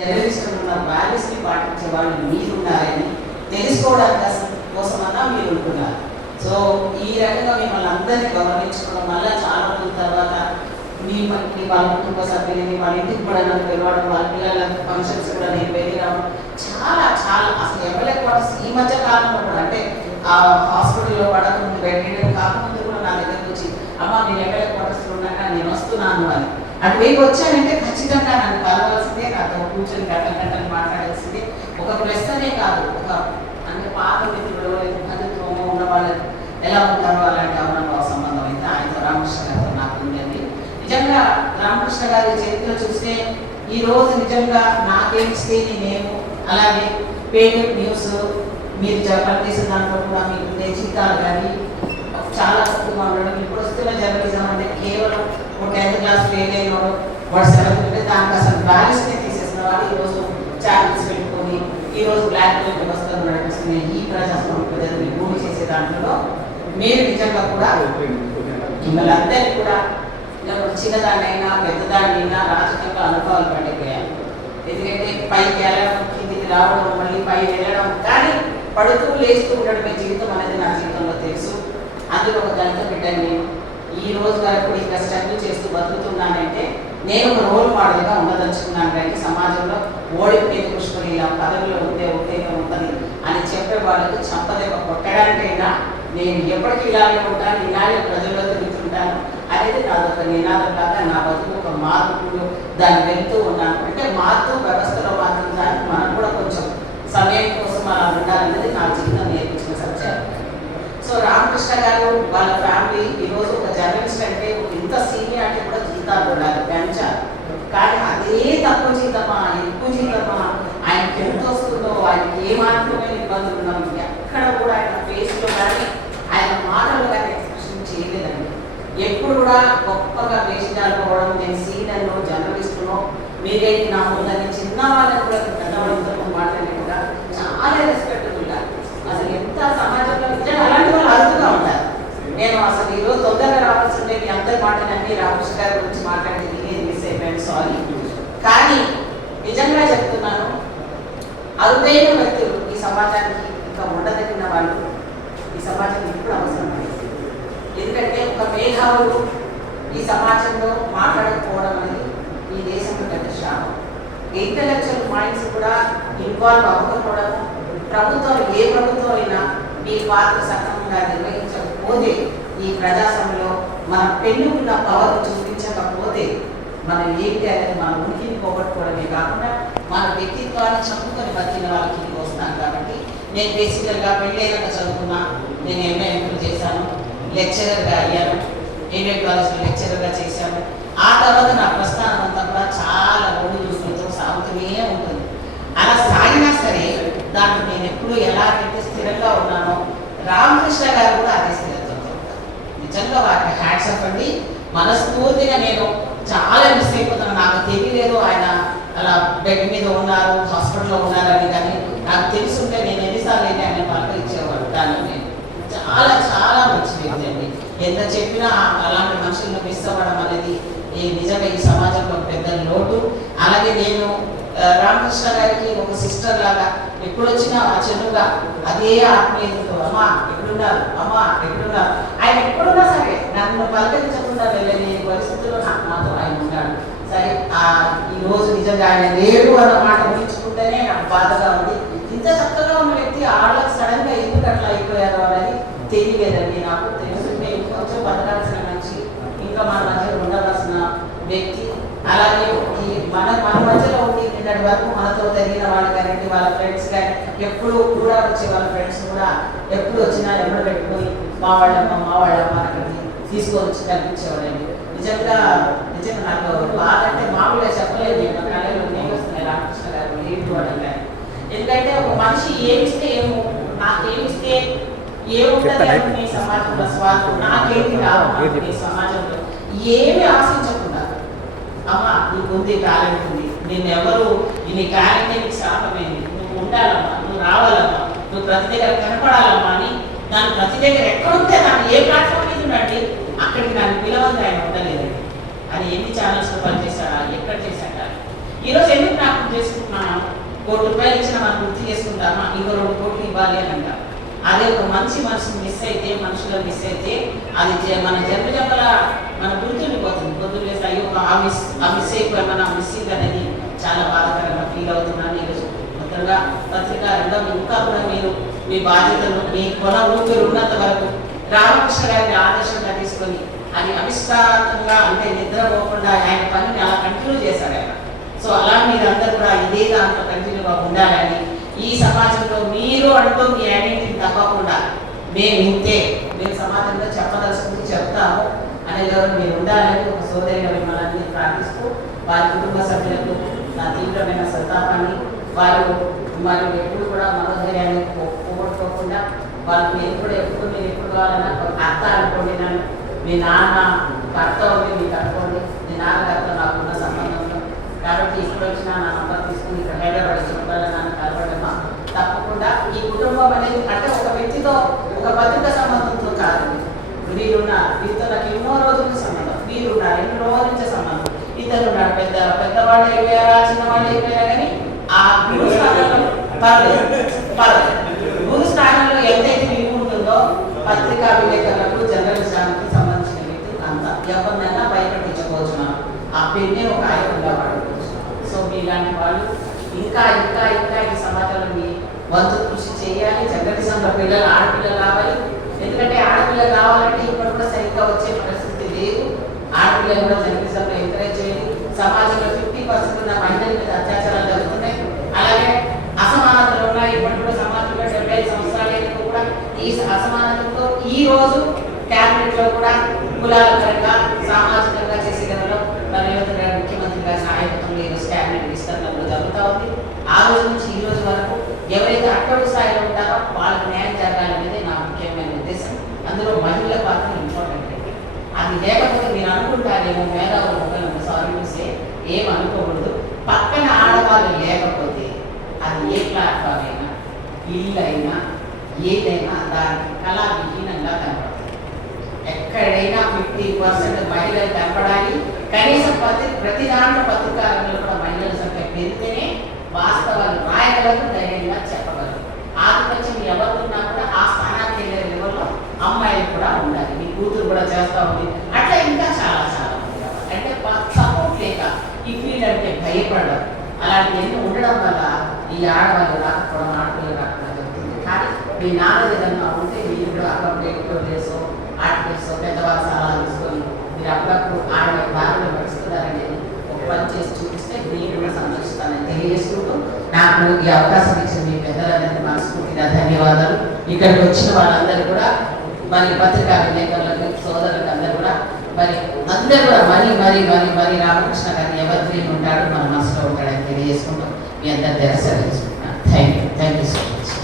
జర్నలిస్టులు ఉన్న వాల్యూస్ని పాటించే వాళ్ళు మీరు ఉన్నారని తెలుసుకోవడానికి కోసమన్నా మీరు ఉంటున్నారు. సో ఈ రకంగా మిమ్మల్ని అందరినీ గౌరవించుకోవడం వల్ల చాలా రోజుల తర్వాత వాళ్ళ కుటుంబ సభ్యులని వాళ్ళ ఇంటికి కూడా నన్ను పిలవడం, వాళ్ళ పిల్లల ఫంక్షన్స్ కూడా నేను వెళ్ళి రావడం చాలా చాలా అసలు ఎమ్మెల్యే క్వార్టర్స్ ఈ మధ్య కాలంలో కూడా అంటే ఆ హాస్పిటల్లో పడకముందు బెడ్ కాకముందు కూడా నా దగ్గరకు వచ్చి అమ్మ నేను ఎమ్మెల్యే క్వార్టర్స్లో ఉన్నాక నేను వస్తున్నాను అని అటువైపు వచ్చానంటే ఖచ్చితంగా నన్ను కలవాల్సిందే, నాతో కూర్చొని గంటలు మాట్లాడాల్సిందే. ఒక ప్లస్ అనే కాదు, ఒక అంటే పాత మిత్రులు బంధుత్వంలో ఉన్న వాళ్ళు ఎలా ఉంటారో అలాంటి అమరభావ సంబంధం అయితే ఆయనతో రామకృష్ణ గారితో నాకు ఉందండి. నిజంగా రామకృష్ణ గారి చేతిలో చూస్తే ఈరోజు నిజంగా నాకేమిస్తే నేను అలాగే పేటెంట్ న్యూస్ మీరు పనిచేసిన దాంట్లో కూడా మీకు ఉండే జీతాలు కానీ చాలా తక్కువగా ఉండడం. ఇప్పుడు వస్తున్న జర్నలిజం అంటే కేవలం ఒక 10th క్లాస్ ఫెయిల్ అయినోడు వాడు సెలవుకుంటే దానికి అసలు బ్యాలెన్స్నే తీసేసిన వాళ్ళు ఈరోజు ఛానల్స్ పెట్టుకొని ఈరోజు బ్లాక్ మెయిల్ వ్యవస్థను నడిపిస్తున్న ఈ ప్రజాస్వామ్య ప్రజల్ని భూమి చేసే దాంట్లో మీరు నిజంగా కూడా మిమ్మల్ని అందరినీ కూడా చిన్నదాన్నైనా పెద్దదాన్నైనా రాజకీయంగా అనుభవాలు పండిపోయారు. ఎందుకంటే పైకి వెళ్ళడం, కిందికి రావడం, మళ్ళీ పై వెళ్ళడం, కానీ పడుతూ లేస్తూ ఉండడమే జీవితం అనేది నా జీవితంలో తెలుసు. అందులో ఒక దళిత బిడ్డని నేను ఈ రోజు వరకు ఇంకా స్ట్రగుల్ చేస్తూ బతుకుతున్నానంటే నేను ఒక రోల్ మోడల్గా ఉండదలుచుకున్నాను. కానీ సమాజంలో ఓడిపోయిన పుష్పని ఇలా పదవిలో ఉంటే ఒకేగా ఉంటుంది అని చెప్పే వాళ్ళకు చంపదెబ్బ కొట్టడానికైనా నేను ఎప్పటికీ ఇలాగే ఉంటాను, ఇలాగే ప్రజల్లో తిరుగుతుంటాను అనేది నాదొక నినాదం లాగా నా బతుకు ఒక మార్పులు దాన్ని వెళ్తూ ఉన్నాను. అంటే మార్పు వ్యవస్థలో మాత్రం దానికి మనం కూడా కొంచెం సమయం కోసం అలా ఉండాలనేది నా జీవితం నేర్పించిన సత్యం. సో రామకృష్ణ గారు వాళ్ళ ఫ్యామిలీ ఈరోజు ఒక జర్నలిస్ట్ అంటే ఇంత సీనియారిటీ కూడా జీతాలు ఉండాలి పెంచాలి. కానీ అదే తక్కువ జీతమా ఎక్కువ జీతమా ఆయనకి ఎంత వస్తుందో ఆయనకి ఏ మాత్రమే ఇబ్బందులు ఉన్నాం ఎక్కడ కూడా ఆయన ఫేస్లో కానీ ఆయన మాటలు కానీ ఎక్స్ప్రెషన్ చేయలేదండి. ఎప్పుడు కూడా గొప్పగా వేషాలు పోవడం, నేను సీనియర్లో జర్నలిస్టులో మీరైతే నా ముందని చిన్న వాళ్ళని కూడా పెద్దవాళ్ళతో మాట్లాడి కూడా చాలా రెస్పెక్ట్ ఉండాలి. అసలు ఎంత సమాజంలో నిజంగా అలాంటి వాళ్ళు అరుదుగా ఉంటారు. నేను అసలు ఈరోజు తొందరగా రావాల్సి ఉంటే మీ అందరి మాటలన్నీ రామకృష్ణ గారి గురించి మాట్లాడింది నేను మిస్ అయిపోయాను, సారీ. కానీ నిజంగా చెప్తున్నాను, అరుదైన వ్యక్తులు ఈ సమాజానికి ఇంకా ఉండదగిన వాళ్ళు ఈ సమాజం ఇప్పుడు అవసరం. ఎందుకంటే ఒక మేధావులు ఈ సమాజంలో మాట్లాడకపోవడం అనేది ఈ దేశంలో పెద్ద శాపం. ఇంటలెక్చువల్ మైండ్స్ కూడా ఇన్వాల్వ్ అవ్వకపోవడం, ప్రభుత్వం ఏ ప్రభుత్వం అయినా మీ పాత్ర సక్రమంగా నిర్వహించకపోతే ఈ ప్రజాస్వామ్యంలో మన పెన్నుకున్న పవర్ చూపించకపోతే మనం ఏంటి అనేది మన ఉనికిని పోగొట్టుకోవడమే కాకుండా మన వ్యక్తిత్వాన్ని చంపుకొని బతికిన వాళ్ళకి కిందికి వస్తాను. కాబట్టి నేను బేసికల్గా పెళ్ళైనాక చదువుకున్నా, నేను ఎంఏ చేశాను, లెక్చరర్గా అయ్యాను, ఎయిడెడ్ కాలేజ్లో లెక్చరర్గా చేశాను. ఆ తర్వాత నా ప్రస్థానం అంతా కూడా చాలా ఒడి చూసుకుంటూ సాగుతూనే ఉంటుంది. అలా సాగినా సరే దాంట్లో నేను ఎప్పుడు ఎలాగైతే స్థిరంగా ఉన్నానో రామకృష్ణ గారు కూడా అదే స్థిరత్వంతో ఉంటారు. నిజంగా వారికి హ్యాట్స్ ఆఫ్ అండి. మనస్ఫూర్తిగా నేను చాలా మిస్ అయిపోతున్నాను. నాకు తెలియలేదు ఆయన అలా బెడ్ మీద ఉన్నారు, హాస్పిటల్లో ఉన్నారని. కానీ నాకు తెలుసుంటే నేను ఎన్నిసార్లు అయితే ఆయన పలకరించేవాడు. దాన్ని నేను చాలా చాలా మంచి వ్యక్తి అండి. ఎంత చెప్పినా అలాంటి మనుషులను మిస్ అవ్వడం అనేది నిజంగా ఈ సమాజంలో పెద్ద లోటు. అలాగే నేను రామకృష్ణ గారికి ఒక సిస్టర్ లాగా ఎప్పుడు వచ్చినా ఆ చెరువుగా అదే ఆత్మీయతతో అమ్మా ఎక్కడున్నారు, అమ్మా ఎక్కడున్నారు. ఆయన ఎక్కడున్నా సరే నన్ను పలకరించకుండా వెళ్ళని పరిస్థితుల్లో నాతో ఆయన ఉన్నాడు. సరే ఈ రోజు నిజంగా ఆయన లేడు అన్న మాట ఊహించుకుంటేనే నాకు బాధగా ఉంది. ఇంత చక్కగా ఉన్న వ్యక్తి ఆళ్ళకి సడన్ గా ఎందుకు అట్లా అయిపోయారో అనేది తెలియలేదండి. నాకు తెలుసుంటే ఇంకొంచెం బతకాల్సిన మంచి ఇంకా మన మధ్యలో ఉండవలసిన వ్యక్తి. అలాగే ఈ మన మధ్యలో ఉండి నిన్నటి వరకు మనతో తెలియని వాళ్ళు కానీ వాళ్ళ ఫ్రెండ్స్ కానీ ఎప్పుడు కూడా వచ్చే వాళ్ళ ఫ్రెండ్స్ కూడా ఎప్పుడు వచ్చినా ఎవరు పెట్టుకొని మా వాళ్ళమ్మ అక్కడికి తీసుకొని వచ్చి కనిపించేవాళ్ళండి. నిజంగా నాకు బాగా అంటే మామూలుగా చెప్పలేదు. నేను కళలో నేను వస్తున్నాయి రామకృష్ణ గారు ఏంటి వాళ్ళని కానీ. ఎందుకంటే ఒక మనిషి ఏమిస్తే ఏమో నాకేమిస్తే ఏముంటుంది సమాజంలో స్వార్థం, నాకేంటి రావాలి ఈ సమాజంలో ఏమి ఆశించకుండా అమ్మా నీకు ఉంది టాలెంట్ ఉంది, నిన్నెవరు నీ టాలెంట్ నీకు శాపమైంది, నువ్వు ఉండాలమ్మా, నువ్వు రావాలమ్మా, నువ్వు ప్రతి దగ్గర కనపడాలమ్మా అని నన్ను ప్రతి దగ్గర ఎక్కడుంటే నన్ను ఏ ప్లాట్ఫామ్ మీద ఉండండి అక్కడికి నన్ను పిలవంది ఆయన ఉండలేదండి. అది ఎన్ని ఛానల్స్లో పనిచేశాడా, ఎక్కడ చేశాడా, ఈరోజు ఎందుకు నాకు చేసుకుంటున్నా ₹1,00,00,000 ఇచ్చిన మనం గుర్తు చేసుకుంటామా, ఇంకో 2 కోట్లు ఇవ్వాలి అని అంటాం. అదే ఒక మంచి మనసు మిస్ అయితే, మనుషులు మిస్ అయితే అది మన జన్మజన్మల మన గుర్తుండిపోతుంది. పొద్దున్న వేస్తే అయ్యో ఆ మిస్ అయిపోయి మన మిస్సింగ్ అనేది చాలా బాధాకరంగా ఫీల్ అవుతున్నాను. ఈరోజు మొత్తంగా పత్రికా రంగం ఇంకా కూడా మీరు మీ బాధ్యతలు మీ మీరు ఉన్నంత వరకు రామకృష్ణ గారిని ఆదర్శంగా తీసుకొని అది అవిశ్రాంతంగా అంటే నిద్రపోకుండా ఆయన పనిని అలా కంటిన్యూ చేశారు ఆయన. సో అలా మీరందరూ కూడా ఇదే దాంట్లో కంటిన్యూగా ఉండాలని, ఈ సమాజంలో మీరు అంటూ మీ ఐడెంటిటీ తప్పకుండా మేము ఇంతే, మేము సమాజంలో చెప్పదలుచుకుంటూ చెప్తాము అనే గౌరవం మీరు ఉండాలని ఒక సోదరిగా మిమ్మల్ని ప్రార్థిస్తూ వారి కుటుంబ సభ్యులకు నా తీవ్రమైన సంతాపాన్ని, వారు మరి ఎప్పుడు కూడా మనోధైర్యాన్ని పోగొట్టుకోకుండా వాళ్ళకి మీరు ఎప్పుడు కావాలన్నా అత్త అనుకోండి, నన్ను మీ నాన్న భర్త ఉంది మీకు అనుకోండి, మీ నాన్నగారితో నాకున్న సంబంధంలో కాబట్టి ఇప్పుడు వచ్చిన నా నంబర్ తీసుకుని ఇక్కడ హైదరాబాద్ చూడాలని నన్ను కలవడమా తప్పకుండా ఈ కుటుంబం అనేది అంటే ఒక వ్యక్తితో ఒక భద్రత సంబంధంతో కాదు. వీరితో నాకు ఎన్నో రోజుల సంబంధం, వీరున్నారు ఎన్నో రోజుల నుంచి సంబంధం, ఇద్దరు ఉన్నారు పెద్దవాళ్ళు అయిపోయారా చిన్నవాళ్ళు అయిపోయారా కానీ ఆ గురు స్థానంలో గురు స్థానంలో ఎంతైతే విలువ ఉంటుందో పత్రికా విలేకరులకు జర్నలిజానికి సంబంధించిన వ్యక్తులు అంత ఎవరినైనా భయపెట్టించబోతున్నాం. ఆ పేరునే ఒక ఆయుధంగా వాడుకోవచ్చు. సో మీలాంటి వాళ్ళు ఇంకా ఇంకా ఇంకా ఈ సమాజంలో మీ వంతు కృషి చేయాలి. జర్నలిజంలో ఆడపిల్లలు రావాలి. ఎందుకంటే ఆడపిల్లలు రావాలంటే ఇప్పుడు కూడా సరిగ్గా వచ్చే పరిస్థితి లేదు. ఆడపిల్లలు కూడా జర్నలిజంలో ఎంకరేజ్ చేయాలి. సమాజంలో 50% ఉన్న మహిళల మీద అత్యాచారాలు జరుగుతున్నాయి. అలాగే అసమానతలు ఉన్నాయి. ఇప్పుడు కూడా సమాజంలో 75 సంవత్సరాలు కూడా ఈ అసమానతలతో ఈ రోజు క్యాబినెట్ లో కూడా కులాల పరంగా సామాజికంగా చేసేయడంలో రేవంత్ రెడ్డి ముఖ్యమంత్రి గారి నాయకత్వంలో ఈరోజు క్యాబినెట్ విస్తరణలో జరుగుతూ ఉంది. ఆ రోజు నుంచి ఈ రోజు వరకు ఎవరైతే అట్టడుగు స్థాయిలో ఉంటారో వాళ్ళకి న్యాయం జరగాలనేది నా ముఖ్యమైన ఉద్దేశం. అందులో మహిళల పాత్ర ఇంపార్టెంట్ అండి. అది లేకపోతే మీరు అనుకుంటారేమో మేధావులు ఒకళ్ళు సారీ చూసే ఏం అనుకోకూడదు. పక్కన ఆడవాళ్ళు లేకపోతే అది ఏ ప్లాట్ఫామ్ అయినా ఇల్లు అయినా ఏదైనా దానికి కళావిహీనంగా కనపడుతుంది. ఎక్కడైనా 50% మహిళలు కనపడాలి. కనీసం ప్రతి దాంట్లో పత్రికా రంగంలో కూడా మహిళల సంఖ్య పెరిగితేనే వాస్తవాలు రాయగలరు, ధైర్యంగా చెప్పగలరు. ఆధిపత్యం ఎవరున్నా కూడా ఆ స్థానానికి వెళ్ళే లెవెల్లో అమ్మాయిలు కూడా ఉండాలి. మీ కూతురు కూడా చేస్తూ ఉంది. అట్లా ఇంకా చాలా చాలా ఉంది. అంటే సపోర్ట్ లేక ఈ ఫీల్డ్ అంటే భయపడడం అలాంటివన్నీ ఉండడం వల్ల ఈ ఆడవాళ్ళు రాకపోవడం, ఆడపిల్లలు రాకపోవడం జరుగుతుంది. కానీ మీ నాన్న విధంగా ఉంటే మీరు కూడా అప్పుడప్పుడు ఆర్టికల్స్ పెద్దవాళ్ళ సలహాలు తీసుకొని మీరు అప్పుడప్పుడు ఆడవాళ్ళ బాగా నడుస్తున్నారని ఒక పని చేసి చూపిస్తే మీరు కూడా సంతోషిస్తానని తెలియజేసుకుంటూ నాకు ఈ అవకాశం ఇచ్చిన మీ పెద్దలందరికీ మనస్ఫూర్తిగా ధన్యవాదాలు. ఇక్కడికి వచ్చిన వాళ్ళందరూ కూడా మరి పత్రికా విలేకరులకు సోదరులకు అందరూ కూడా మరి అందరూ కూడా మరి రామకృష్ణ గారిని ఎవరి ఉంటాడు మన మనసులో ఉంటాడని తెలియజేసుకుంటూ మీ అందరి దగ్గర సెలవు తీసుకుంటున్నాను. Thank you so much.